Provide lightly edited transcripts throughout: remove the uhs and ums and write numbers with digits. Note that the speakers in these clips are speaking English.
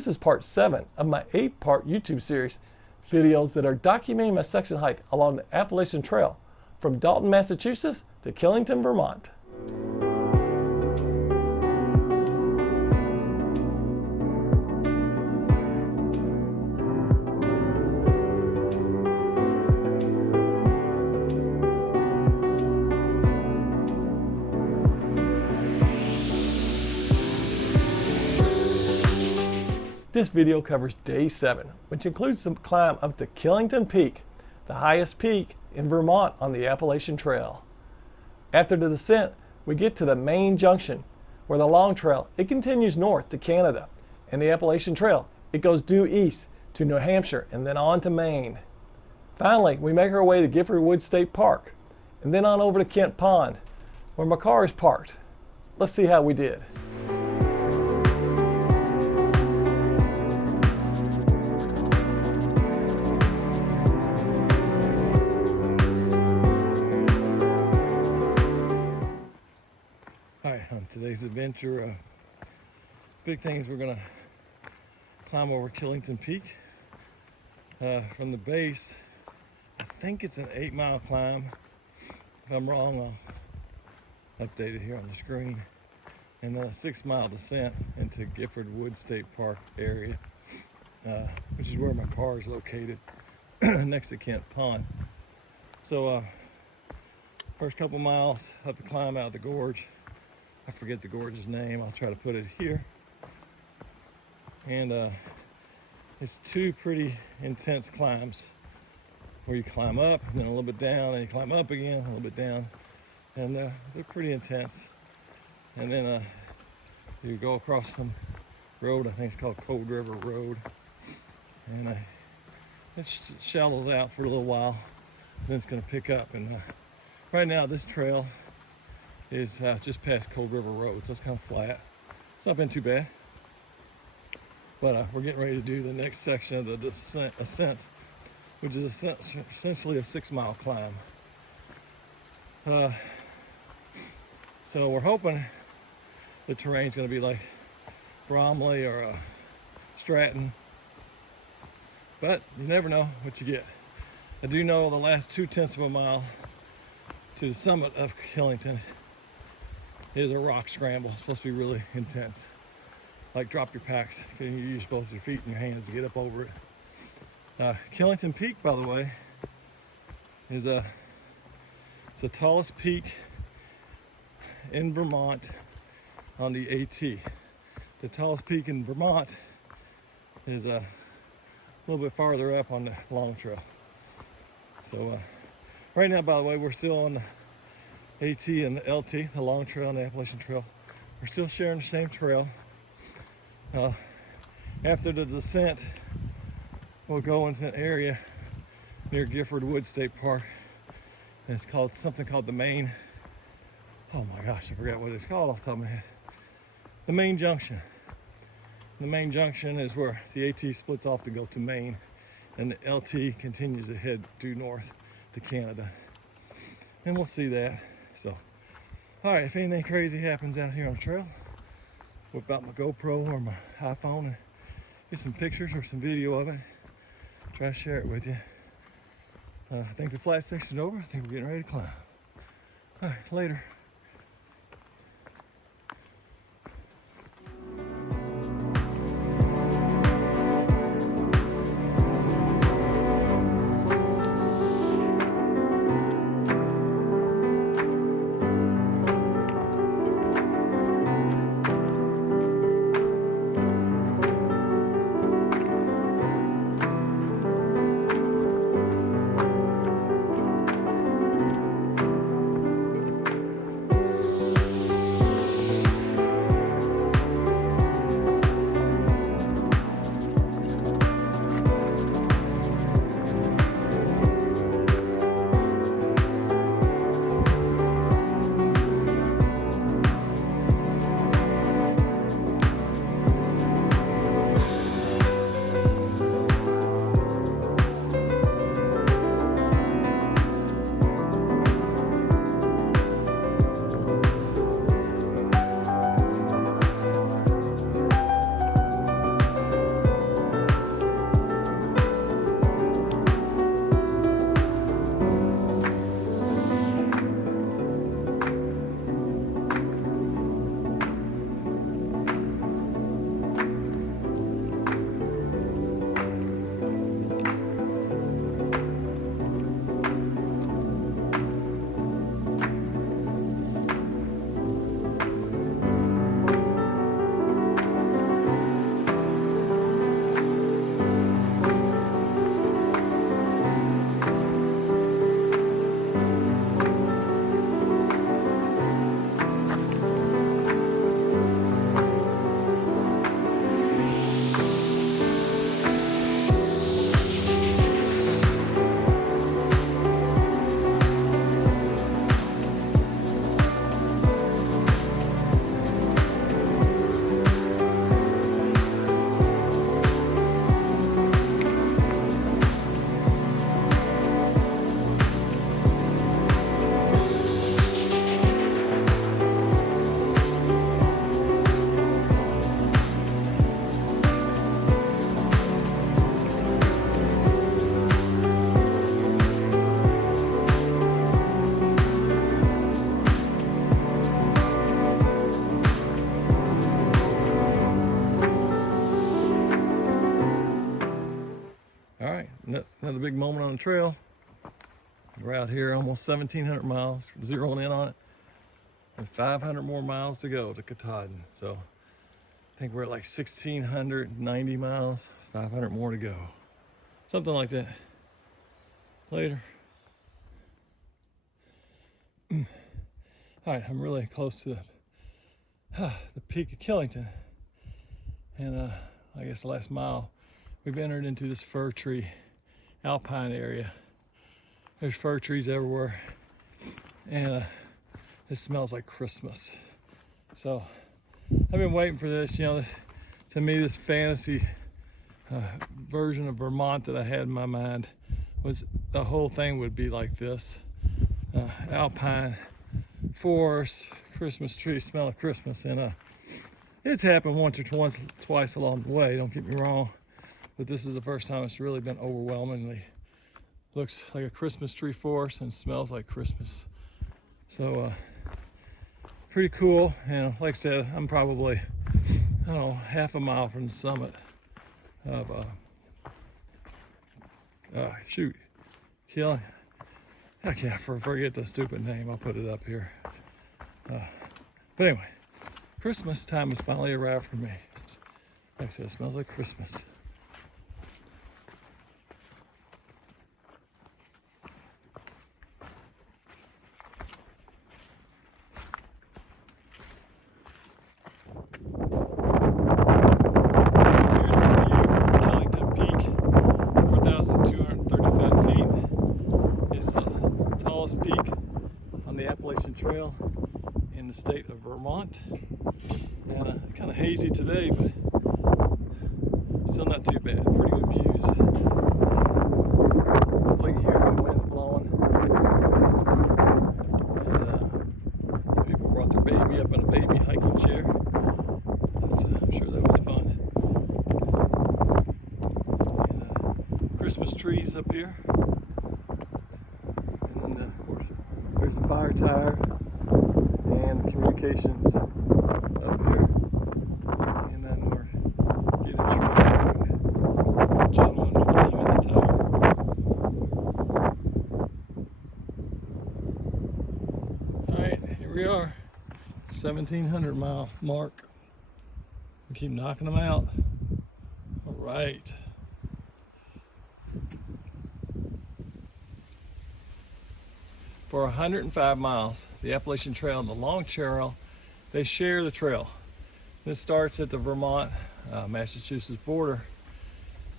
This is part 7 of my 8-part YouTube series, videos that are documenting my section hike along the Appalachian Trail from Dalton, Massachusetts to Killington, Vermont. This video covers day 7, which includes the climb up to Killington Peak, the highest peak in Vermont on the Appalachian Trail. After the descent, we get to the Maine Junction, where the long trail, it continues north to Canada, and the Appalachian Trail, it goes due east to New Hampshire and then on to Maine. Finally, we make our way to Gifford State Park, and then on over to Kent Pond, where my car is parked. Let's see how we did. On today's adventure, big things, we're gonna climb over Killington Peak. From the base, I think it's an 8-mile climb. If I'm wrong, I'll update it here on the screen. And then a 6-mile descent into Gifford State Park area, which is where my car is located, next to Kent Pond. So first couple miles up the climb out of the gorge. I forget the gorge's name. I'll try to put it here. And it's 2 pretty intense climbs where you climb up and then a little bit down, and you climb up again, a little bit down, and they're pretty intense. And then you go across some road. I think it's called Cold River Road, and it shallows out for a little while, then it's going to pick up. And right now this trail is just past Cold River Road, so it's kind of flat. It's not been too bad, but we're getting ready to do the next section of the ascent, which is essentially a 6-mile climb. So we're hoping the terrain's going to be like Bromley or Stratton, but you never know what you get. I do know the last 0.2 of a mile to the summit of Killington is a rock scramble. It's supposed to be really intense. Like, drop your packs. You use both your feet and your hands to get up over it. Killington Peak, by the way, is it's the tallest peak in Vermont on the AT. The tallest peak in Vermont is a little bit farther up on the long trail. So right now, by the way, we're still on the AT and the LT, the long trail and the Appalachian Trail. We're still sharing the same trail. After the descent, we'll go into an area near Gifford State Park, and it's called something called the Maine. Oh my gosh, I forgot what it's called off the top of my head. The Maine Junction. The Maine Junction is where the AT splits off to go to Maine, and the LT continues to head due north to Canada. And we'll see that. So, all right, if anything crazy happens out here on the trail, whip out my GoPro or my iPhone and get some pictures or some video of it. Try to share it with you. I think the flat section's over. I think we're getting ready to climb. All right, later. a big moment on the trail. We're out here almost 1,700 miles, zeroing in on it, and 500 more miles to go to Katahdin. So I think we're at like 1,690 miles, 500 more to go. Something like that. Later. All right, I'm really close to the peak of Killington. And I guess the last mile, we've entered into this fir tree alpine area. There's fir trees everywhere, and it smells like Christmas. So I've been waiting for this. You know, to me, this fantasy version of Vermont that I had in my mind was the whole thing would be like this. Alpine forest, Christmas tree, smell of Christmas. And it's happened once or twice along the way, don't get me wrong, but this is the first time it's really been overwhelmingly. Looks like a Christmas tree forest and smells like Christmas. So pretty cool. And like I said, I'm probably, I don't know, half a mile from the summit of Killing. I can't forget the stupid name. I'll put it up here. But anyway, Christmas time has finally arrived for me. Like I said, it smells like Christmas. Peak on the Appalachian Trail in the state of Vermont. And kind of hazy today, but still not too bad. Pretty good views. Hopefully you can hear the winds blowing. And some people brought their baby up in a baby hiking chair. I'm sure that was fun. And Christmas trees up here. There's a fire tire and communications up here. And then we're getting treated to a gentleman who's climbing the tower. Alright, here we are. 1,700 mile mark. We keep knocking them out. Alright. For 105 miles, the Appalachian Trail and the Long Trail, they share the trail. This starts at the Vermont, Massachusetts border.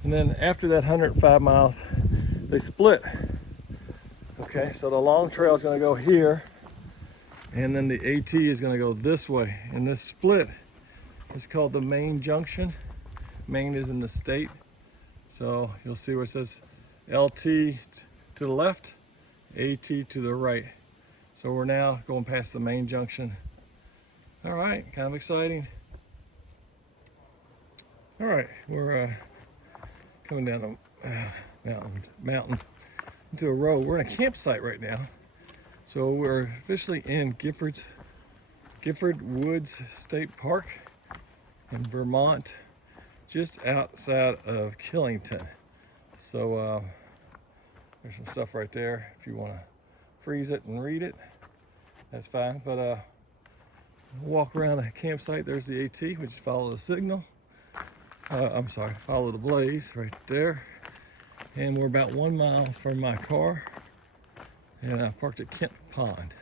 And then after that 105 miles, they split. Okay, so the Long Trail is gonna go here, and then the AT is gonna go this way. And this split is called the Maine Junction. Maine is in the state. So you'll see where it says LT to the left, AT to the right. So we're now going past the Main Junction. All right, kind of exciting. All right, we're coming down a mountain into a road. We're in a campsite right now. So we're officially in Gifford Woods State Park in Vermont, just outside of Killington. So there's some stuff right there. If you want to freeze it and read it, that's fine. But walk around the campsite. There's the AT. We just follow the signal. Follow the blaze right there. And we're about 1 mile from my car. And I parked at Kent Pond.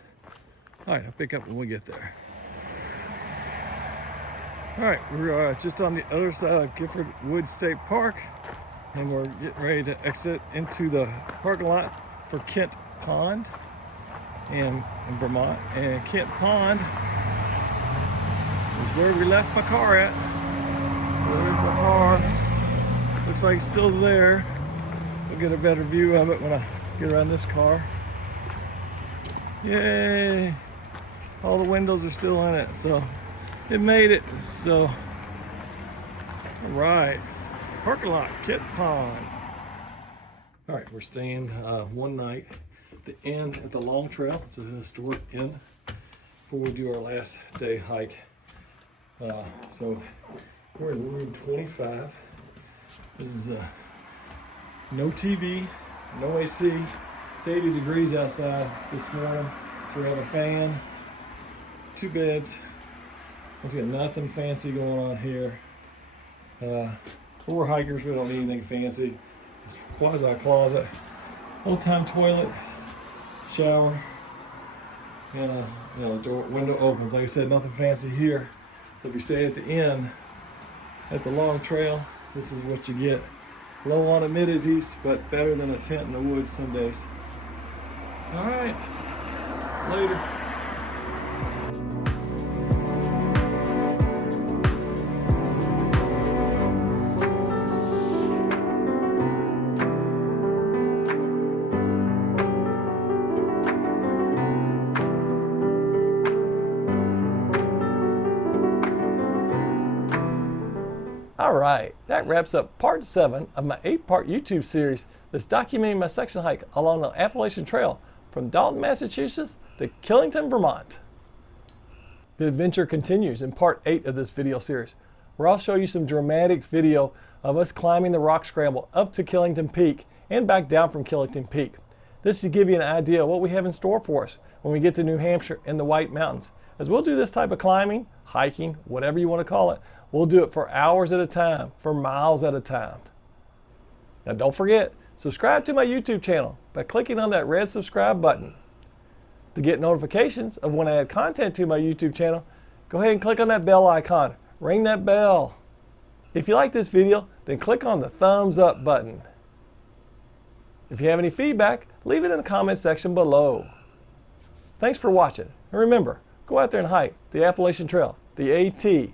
All right, I'll pick up when we get there. All right, we're just on the other side of Gifford Woods State Park. And we're getting ready to exit into the parking lot for Kent Pond in Vermont. And Kent Pond is where we left my car at. So there's my car. Looks like it's still there. We'll get a better view of it when I get around this car. Yay! All the windows are still in it, so it made it. So, all right. Parking lot, Kent Pond. All right, we're staying one night at the inn at the Long Trail. It's a historic inn before we do our last day hike. So we're in room 25. This is no TV, No AC. It's 80 degrees outside this morning. So we have a fan, 2 beds. Let's get nothing fancy going on here. We're hikers, we don't need anything fancy. It's quasi closet, old-time toilet, shower, and door, window opens. Like I said, nothing fancy here. So if you stay at the inn, at the long trail, this is what you get. Low on amenities, but better than a tent in the woods some days. All right, later. Alright, that wraps up part 7 of my 8-part YouTube series that's documenting my section hike along the Appalachian Trail from Dalton, Massachusetts to Killington, Vermont. The adventure continues in part 8 of this video series, where I'll show you some dramatic video of us climbing the rock scramble up to Killington Peak and back down from Killington Peak. This should give you an idea of what we have in store for us when we get to New Hampshire and the White Mountains. As we'll do this type of climbing, hiking, whatever you want to call it, we'll do it for hours at a time, for miles at a time. Now don't forget, subscribe to my YouTube channel by clicking on that red subscribe button. To get notifications of when I add content to my YouTube channel, go ahead and click on that bell icon. Ring that bell. If you like this video, then click on the thumbs up button. If you have any feedback, leave it in the comment section below. Thanks for watching. And remember, go out there and hike the Appalachian Trail, the AT,